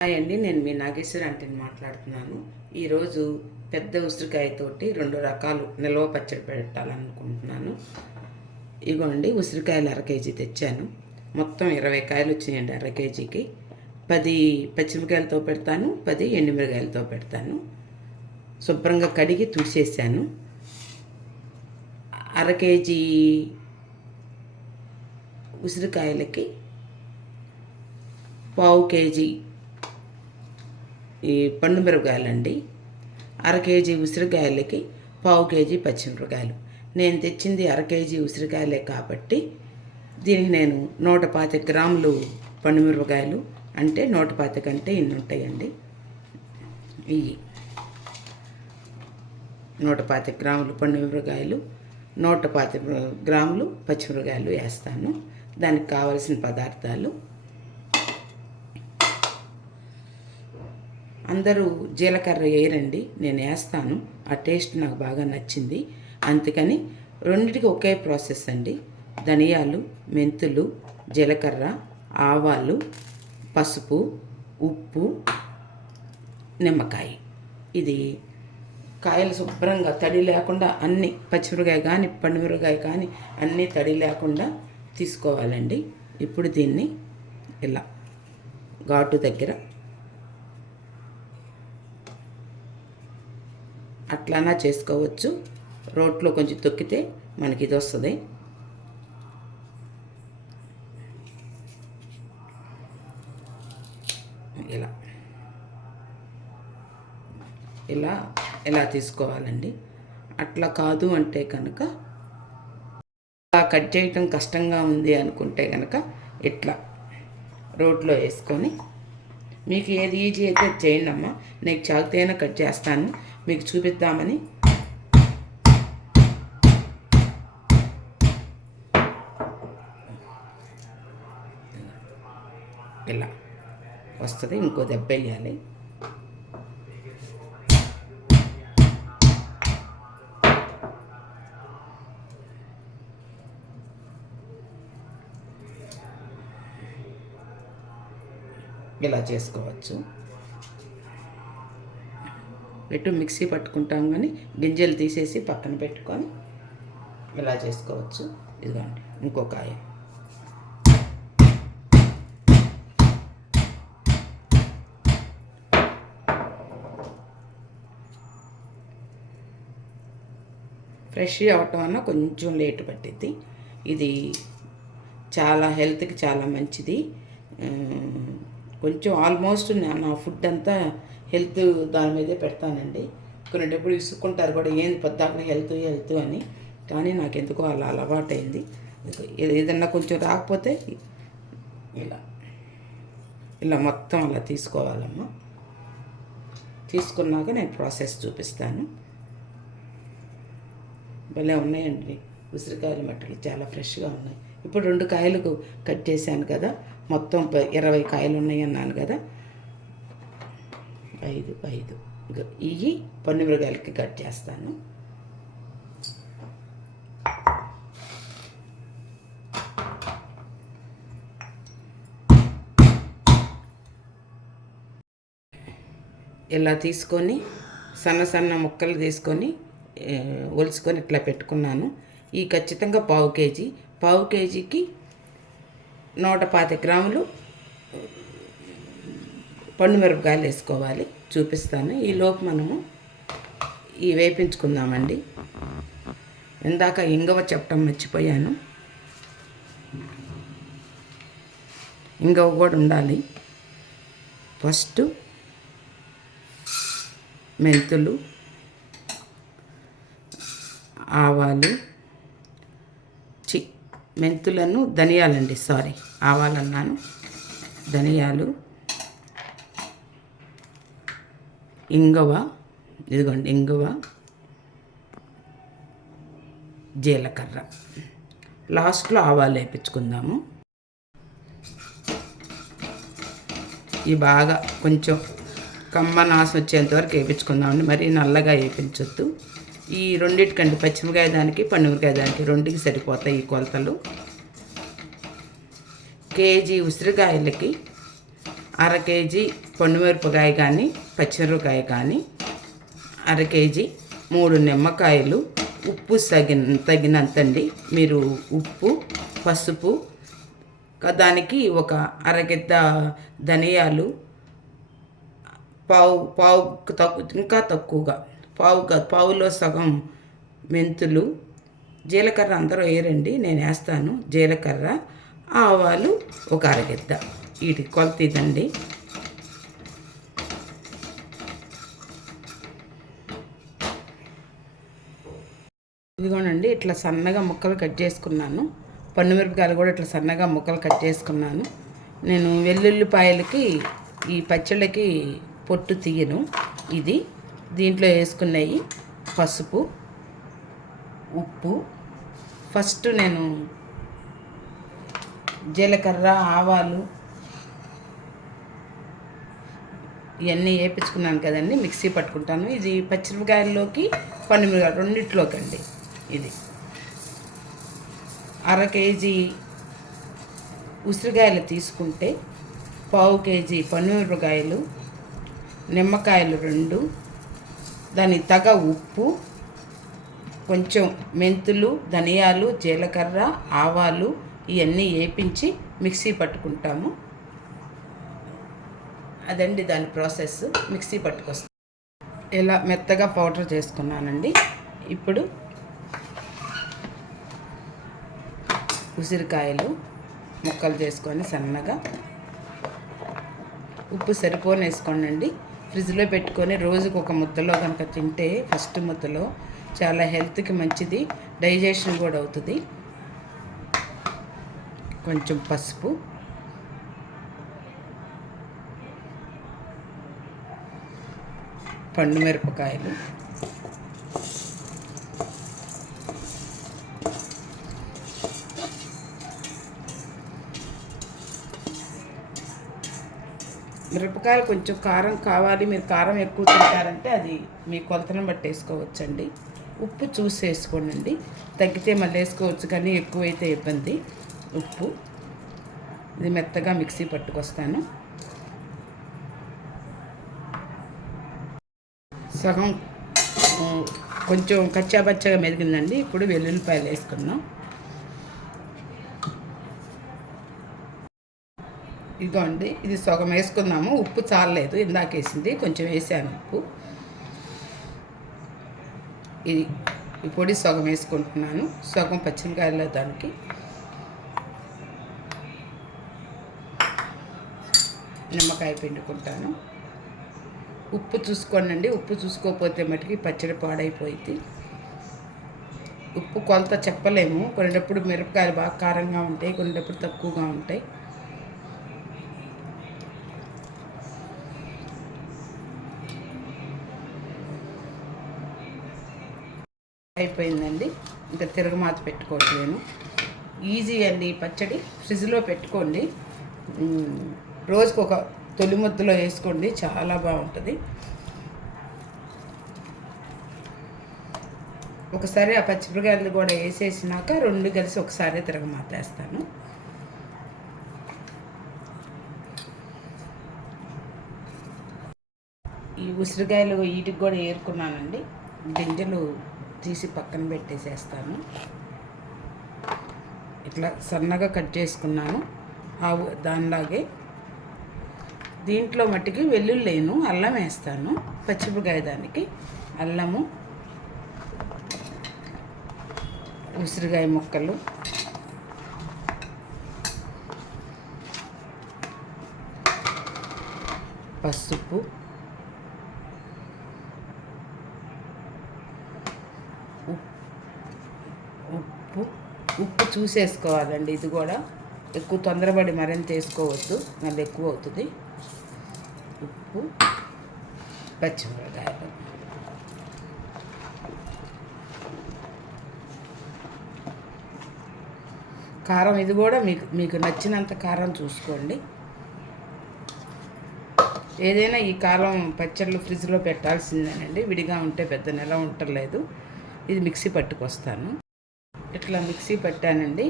Hi అండి, నేను మీ నాగేశ్వరి ఆంటీని మాట్లాడుతున్నాను. ఈరోజు పెద్ద ఉసిరికాయతోటి 2 రకాలు నిల్వ పచ్చడి పెట్టాలనుకుంటున్నాను. ఇగోండి, ఉసిరికాయలు అర కేజీ తెచ్చాను. మొత్తం 20 కాయలు వచ్చినాయండి అర కేజీకి. 10 పచ్చిమిరకాయలతో పెడతాను, 10 ఎండుమిరకాయలతో పెడతాను. శుభ్రంగా కడిగి తుడిచేసాను. అర కేజీ ఉసిరికాయలకి పావు కేజీ ఈ పండు మిరపకాయలండి. అర కేజీ ఉసిరికాయలకి పావు కేజీ పచ్చిమిరపకాయలు. నేను తెచ్చింది అర కేజీ ఉసిరికాయలే కాబట్టి దీనికి నేను 125 గ్రాములు పండు మిరపకాయలు, అంటే 125 కంటే ఇన్ని ఉంటాయండి. ఇవి 125 గ్రాములు పండు మిరపకాయలు, 125 గ్రాములు పచ్చిమిరపకాయలు వేస్తాను. దానికి కావలసిన పదార్థాలు: అందరూ జీలకర్ర వేయరండి, నేను వేస్తాను. ఆ టేస్ట్ నాకు బాగా నచ్చింది, అందుకని రెండింటికి ఒకే ప్రాసెస్ అండి. ధనియాలు, మెంతులు, జీలకర్ర, ఆవాలు, పసుపు, ఉప్పు, నిమ్మకాయ. ఇది కాయలు శుభ్రంగా తడి లేకుండా అన్నీ, పచ్చిమిరకాయ కానీ పండుమిరకాయ కానీ అన్నీ తడి లేకుండా తీసుకోవాలండి. ఇప్పుడు దీన్ని ఇలా ఘాటు దగ్గర అట్లానా చేసుకోవచ్చు. రోట్లో కొంచెం తొక్కితే మనకి ఇది వస్తుంది. ఇలా ఇలా ఇలా తీసుకోవాలండి. అట్లా కాదు అంటే కనుక, కట్ చేయటం కష్టంగా ఉంది అనుకుంటే కనుక ఇట్లా రోట్లో వేసుకొని, మీకు ఏది ఈజీ అయితే చేయండి అమ్మా. నేను చాకుతైనా కట్ చేస్తాను, మీకు చూపిద్దామని. ఇలా వస్తుంది, ఇంకో దెబ్బ వేయాలి. ఇలా చేసుకోవచ్చు. మిక్సీ పట్టుకుంటాం, కానీ గింజలు తీసేసి పక్కన పెట్టుకొని ఇలా చేసుకోవచ్చు. ఇదిగోండి ఇంకో కాయ. ఫ్రెష్ అవ్వటం వల్ల కొంచెం లేట్ పట్టిద్ది. ఇది చాలా హెల్త్కి చాలా మంచిది. కొంచెం ఆల్మోస్ట్ నా ఫుడ్ అంతా హెల్త్ దాని మీదే పెడతానండి. కొన్నిటప్పుడు విసుక్కుంటారు కూడా, ఏంది పొద్దాక హెల్త్ అని. కానీ నాకెందుకో అలా అలవాటైంది. ఏదన్నా కొంచెం రాకపోతే ఇలా ఇలా మొత్తం అలా తీసుకోవాలమ్మా. తీసుకున్నాక నేను ప్రాసెస్ చూపిస్తాను. భలే ఉన్నాయండి ఉసిరికాయల మట్టలు, చాలా ఫ్రెష్గా ఉన్నాయి. ఇప్పుడు 2 కాయలకు కట్ చేశాను కదా, మొత్తం 20 కాయలు ఉన్నాయి అన్నాను కదా. 5 ఇవి పండుమిరకాయలకి కట్ చేస్తాను. ఇలా తీసుకొని సన్న సన్న ముక్కలు తీసుకొని ఒలుసుకొని ఇట్లా పెట్టుకున్నాను. ఈ ఖచ్చితంగా పావు కేజీకి 125 గ్రాములు పండు మిరపకాయలు వేసుకోవాలి. చూపిస్తాను. ఈలోపు మనము ఈ వేపించుకుందామండి. ఇందాక ఇంగువ చెప్పడం మర్చిపోయాను. ఇంగువ కూడా ఉండాలి. ఫస్ట్ మెంతులు, ఆవాలు, మెంతులను ధనియాలండి, సారీ ఆవాలన్నాను. ధనియాలు, ఇంగువ, ఇదిగోండి ఇంగువ, జీలకర్ర. లాస్ట్లో ఆవాలు వేయించుకుందాము. ఇవి బాగా కొంచెం కమ్మ నాసు వచ్చేంతవరకు వేయించుకుందామండి. మరీ నల్లగా వేయించొద్దు. ఈ రెండింటికండి, పచ్చిమిరకాయ దానికి పండుమిరకాయ దానికి రెండుకి సరిపోతాయి ఈ కొలతలు. కేజీ ఉసిరికాయలకి అర కేజీ పండుమిరపకాయ కానీ పచ్చిమిరపకాయ కానీ, అర కేజీ 3 నిమ్మకాయలు, ఉప్పు తగినంతండి. మీరు ఉప్పు, పసుపు, దానికి ఒక అరగిద్ద ధనియాలు, పావు ఇంకా తక్కువగా పావులో సగం మెంతులు, జీలకర్ర అందరూ వేయరండి, నేను వేస్తాను. జీలకర్ర, ఆవాలు ఒక అరగిద్ద. వీటి కొలత ఇదండి. ఇదిగోనండి, ఇట్లా సన్నగా ముక్కలు కట్ చేసుకున్నాను. పండుమిరపకాయలు కూడా ఇట్లా సన్నగా ముక్కలు కట్ చేసుకున్నాను. నేను వెల్లుల్లిపాయలకి ఈ పచ్చళ్ళకి పొట్టు తీయను. ఇది దీంట్లో వేసుకున్నాయి పసుపు, ఉప్పు. ఫస్ట్ నేను జీలకర్ర, ఆవాలు ఇవన్నీ వేపించుకున్నాను కదండి, మిక్సీ పట్టుకుంటాను. ఇది పచ్చిమిరపకాయల్లోకి పండుమిరపకాయలు రెండిట్లోకి అండి. ఇది అర కేజీ ఉసిరికాయలు తీసుకుంటే పావు కేజీ పండుమిరపకాయలు, నిమ్మకాయలు 2, దాని తగ ఉప్పు, కొంచెం మెంతులు, ధనియాలు, జీలకర్ర, ఆవాలు ఇవన్నీ వేపించి మిక్సీ పట్టుకుంటాము. అదండి దాని ప్రాసెస్. మిక్సీ పట్టుకొస్తాం. ఇలా మెత్తగా పౌడర్ చేసుకున్నానండి. ఇప్పుడు ఉసిరికాయలు ముక్కలు చేసుకొని సన్నగా, ఉప్పు సరిపోని వేసుకోండి. ఫ్రిడ్జ్లో పెట్టుకొని రోజుకు ఒక ముద్దలో కనుక తింటే, ఫస్ట్ ముద్దలో చాలా హెల్త్కి మంచిది, డైజెషన్ కూడా అవుతుంది. కొంచెం పసుపు, పండుమిరపకాయలు, మిరపకాయలు కొంచెం కారం కావాలి, మీరు కారం ఎక్కువ తింటారంటే అది మీ కొలతను బట్టి వేసుకోవచ్చండి. ఉప్పు చూసి వేసుకోండి, తగ్గితే మళ్ళీ వేసుకోవచ్చు, కానీ ఎక్కువైతే ఇబ్బంది. ఉప్పు. ఇది మెత్తగా మిక్సీ పట్టుకొస్తాను. సగం కొంచెం కచ్చాపచ్చగా మెరిగిందండి. ఇప్పుడు వెల్లుల్లిపాయలు వేసుకుందాం. ఇదిగోండి, ఇది సగం వేసుకుందాము. ఉప్పు చాలలేదు, ఇందాక వేసింది కొంచెం వేసాను ఉప్పు. ఇది ఈ పొడి సగం వేసుకుంటున్నాను, సగం పచ్చిమిరకాయలు దానికి. నిమ్మకాయ పిండుకుంటాను. ఉప్పు చూసుకోండి, ఉప్పు చూసుకోకపోతే మటుకి పచ్చడి పాడైపోయింది. ఉప్పు కొలత చెప్పలేము, కొన్నిటప్పుడు మిరపకాయలు బాగా కారంగా ఉంటాయి, కొన్నిటప్పుడు తక్కువగా ఉంటాయి. అయిపోయిందండి, ఇంకా తిరగమాత పెట్టుకోవట్లేను. ఈజీ అండి పచ్చడి. ఫ్రిడ్జ్లో పెట్టుకోండి, రోజుకు ఒక తొలి ముద్దలో వేసుకోండి, చాలా బాగుంటుంది. ఒకసారి ఆ పచ్చిమిరపకాయలు కూడా వేసేసినాక 2 కలిసి ఒకసారి తిరగమాత వేస్తాను. ఈ ఉసిరికాయలు వీటికి కూడా ఏరుకున్నానండి, గింజలు తీసి పక్కన పెట్టేసేస్తాను. ఇట్లా సన్నగా కట్ చేసుకున్నాను. దానిలాగే దీంట్లో మట్టికి వెల్లుల్లేను, అల్లం వేస్తాను. పచ్చిమిరపకాయ దానికి అల్లము, ఉసిరికాయ ముక్కలు, పసుపు, ఉప్పు చూసేసుకోవాలండి. ఇది కూడా ఎక్కువ తొందరపడి మరింత వేసుకోవద్దు, మళ్ళీ ఎక్కువ అవుతుంది. ఉప్పు, పచ్చిమిరపకాయలు, కారం ఇది కూడా మీకు నచ్చినంత కారం చూసుకోండి. ఏదైనా ఈ కారం పచ్చళ్ళు ఫ్రిడ్జ్లో పెట్టాల్సిందేనండి, విడిగా ఉంటే పెద్ద నెల ఉండలేదు. ఇది మిక్సీ పట్టుకొస్తాను. ఇట్లా మిక్సీ పట్టానండి.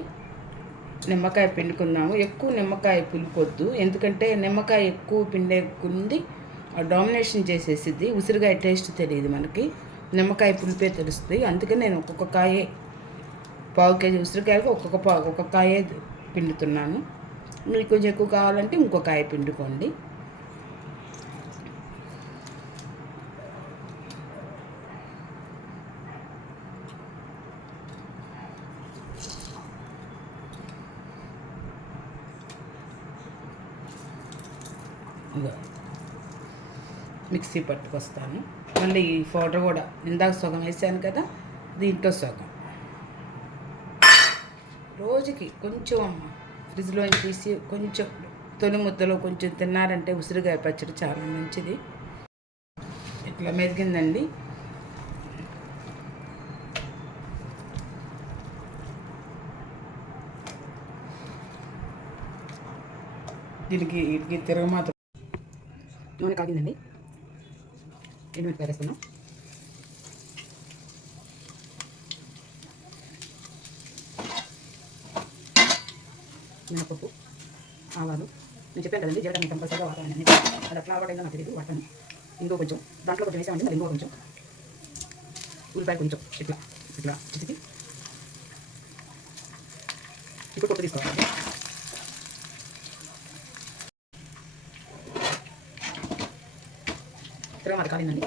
నిమ్మకాయ పిండుకుందాము. ఎక్కువ నిమ్మకాయ పులిపొద్దు, ఎందుకంటే నిమ్మకాయ ఎక్కువ పిండేకుంది డామినేషన్ చేసేసిద్ది. ఉసిరికాయ టేస్ట్ తెలియదు మనకి, నిమ్మకాయ పులిపే తెలుస్తుంది. అందుకని నేను ఒక్కొక్క కాయే, పావు కేజీ ఉసిరికాయకు ఒక్కొక్క కాయే పిండుతున్నాను. మీకు కొంచెం ఎక్కువ కావాలంటే ఇంకో కాయ పిండుకోండి. మిక్సీ పట్టుకొస్తాను. మళ్ళీ ఈ పౌడర్ కూడా ఇందాక సగం వేసాను కదా, దీంట్లో సగం. రోజుకి కొంచెం అమ్మ ఫ్రిడ్జ్లోంచి తీసి కొంచెం తొలి ముద్దలో కొంచెం తిన్నారంటే ఉసిరికాయ పచ్చడి చాలా మంచిది. ఇట్లా మెదిగిందండి. దీనికి తిరగమాత నూనె కాగిందండి. ఎండుమిరపకాయలు వేస్తున్నాం. మినపప్పు, ఆవాలు. నేను చెప్పాను కదండి, జీలకర్ర కంపల్సరీగా వాడాలని. అది అట్లా అలవాటైందో నాకు తెలియదు, వాడతాను. ఇంకో కొంచెం దాంట్లో కొంచెం వేసామండి, మరి ఇంకో కొంచెం ఉల్లిపాయ కొంచెం ఇట్లా ఇట్లా చిటికి ఇప్పుడు పొట్టు తీసుకోవాలి. తిరగమాత కాలిందండి.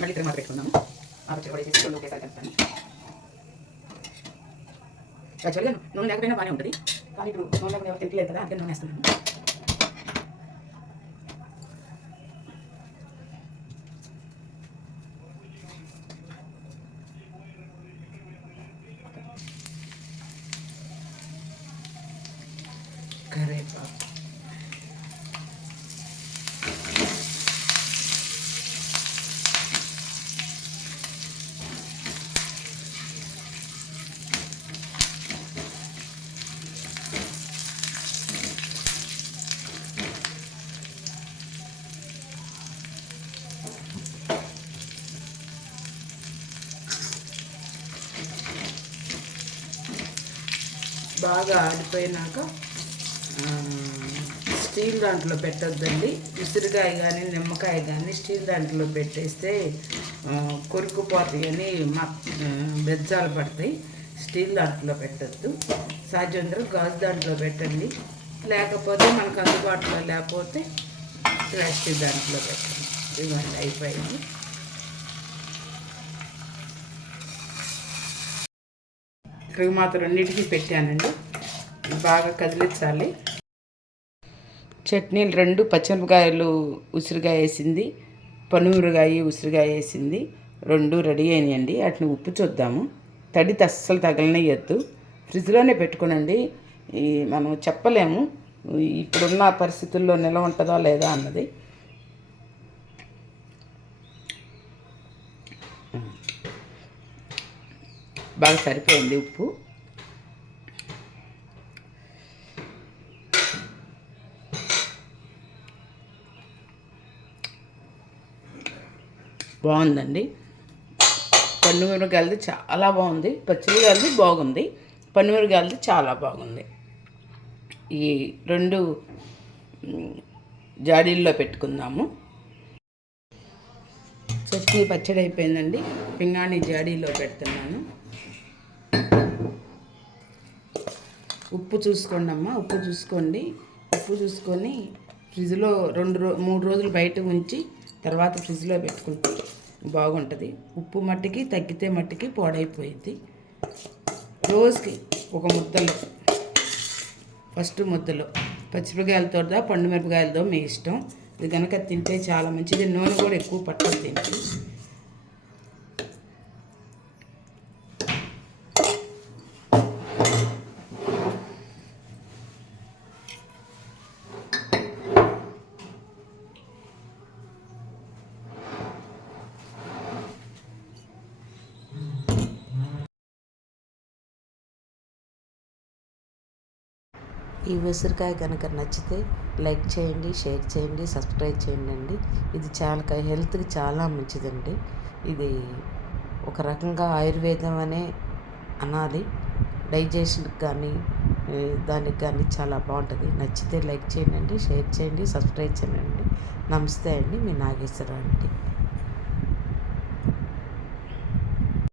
మళ్ళీ తిరగమాత పెట్టుకుందాము. ఆ పచ్చడి కూడా వేసేసి రెండు ఒకేసారి కలుపుతాను. యాక్చువల్గా నూనె లేకపోయినా బాగానే ఉంటుంది, కానీ ఇప్పుడు నూనె లేకుండా ఎవరు తింటలేదు కదా, అందుకే నూనె వేస్తున్నాను. కరేపాకు, బాగా ఆడిపోయినాక స్టీల్ దాంట్లో పెట్టొద్దండి. ఉసిరికాయ కానీ నిమ్మకాయ కానీ స్టీల్ దాంట్లో పెట్టేస్తే కొరుకుపోతాయి అని బెజ్జాలు పడతాయి. స్టీల్ దాంట్లో పెట్టద్దు. సాధ్యంతో గాజు దాంట్లో పెట్టండి. లేకపోతే మనకు అందుబాటులో లేకపోతే ప్లాస్టిక్ దాంట్లో పెట్టండి. ఇవన్నీ అయిపోయింది. తిరగమాత రెండింటికి పెట్టానండి. బాగా కదిలించాలి. చట్నీలు రెండు పచ్చిమిరపకాయలు ఉసిరికాయ వేసింది, పనుమిరకాయ ఉసిరికాయ వేసింది, రెండు రెడీ అయినాయండి. వాటిని ఉప్పు చూద్దాము. తడితే అస్సలు తగలనియద్దు, ఫ్రిడ్జ్లోనే పెట్టుకోనండి. మనం చెప్పలేము ఇప్పుడున్న పరిస్థితుల్లో నిల్వ ఉంటుందా లేదా అన్నది. బాగా సరిపోయింది ఉప్పు. బాగుందండి. పన్నుమిరపకాయలది చాలా బాగుంది, పచ్చిమిరపకాయలది బాగుంది, పన్నుమిరపకాయలది చాలా బాగుంది. ఈ రెండు జాడీల్లో పెట్టుకుందాము. చట్నీ పచ్చడి అయిపోయిందండి. పింగాణి జాడీలో పెడుతున్నాను. ఉప్పు చూసుకోండి అమ్మ, ఉప్పు చూసుకోండి. ఉప్పు చూసుకొని ఫ్రిడ్జ్లో 3 రోజులు బయట ఉంచి తర్వాత ఫ్రిడ్జ్లో పెట్టుకుంటే బాగుంటుంది. ఉప్పు మట్టికి తగ్గితే మట్టికి పాడైపోయింది. రోజుకి ఒక ముద్దలో, ఫస్ట్ ముద్దలో పచ్చిమిరపకాయలతో పండు మిరపకాయలతో మీ ఇష్టం. ఇది కనుక తింటే చాలా మంచిది. నూనె కూడా ఎక్కువ పట్టదు తింటే. ఈ ఉసిరికాయ కనుక నచ్చితే లైక్ చేయండి, షేర్ చేయండి, సబ్స్క్రైబ్ చేయండి అండి. ఇది చాలా హెల్త్కి చాలా మంచిదండి. ఇది ఒక రకంగా ఆయుర్వేదం అనే అనాలి. డైజెషన్కి కానీ దానికి కానీ చాలా బాగుంటుంది. నచ్చితే లైక్ చేయండి, షేర్ చేయండి, సబ్స్క్రైబ్ చేయండి. నమస్తే అండి, మీ నాగేశ్వరరావు అండి.